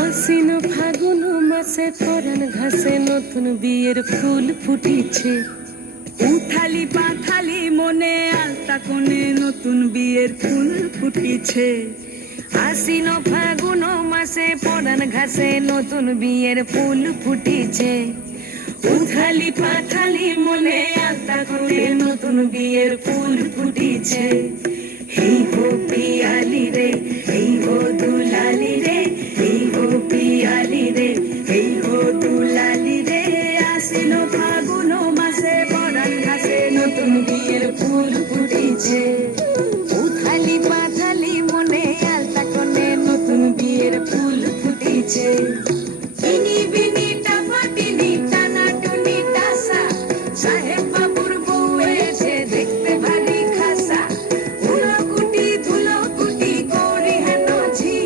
আশ্বিন ফাগুন মাসে পরাণ ঘাসে নতুন বিয়ের ফুল ফুটিছে। উথালি পাথালি মনে আলতা কোণে নতুন বিয়ের ফুল ফুটিছে। আশ্বিন ফাগুন মাসে পরাণ ঘাসে নতুন বিয়ের ফুল ফুটিছে। উথালি পাথালি মনে আলতা কোণে নতুন বিয়ের ফুল ফুটিছে। এই গো পিয়ালি রে, এই গো দুলালি রে, এই গো পিয়ালি রে, এই গো দুলালি রে। আশ্বিন ফাগুন মাসে পরাণ ঘাসে নতুন বিয়ের ফুল ফুটিছে। উথালি পাথালি মনে আলতা কোণে নতুন বিয়ের ফুল ফুটিছে। ইনি বিনি টাপাটিনি টানা টুনি টাসা, সাহেব বাবুর বউ এসে দেখতে ভারী খাসা। উলকুটি ধুলকুটি করি হেন ঝি,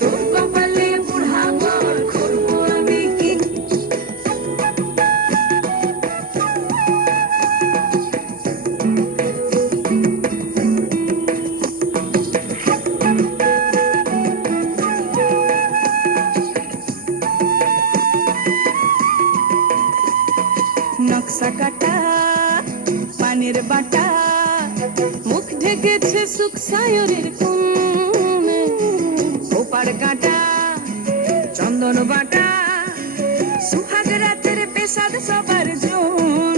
তোর কপালে বুড়া বর করবো আমি কি। নকশা কাটা পানের বাটা, মুখ ঢেকেছে সুখ সায়রের কোণে। ওপার কাটা চন্দন বাটা, সুহাগ রাতের পেশাদ সবার জন।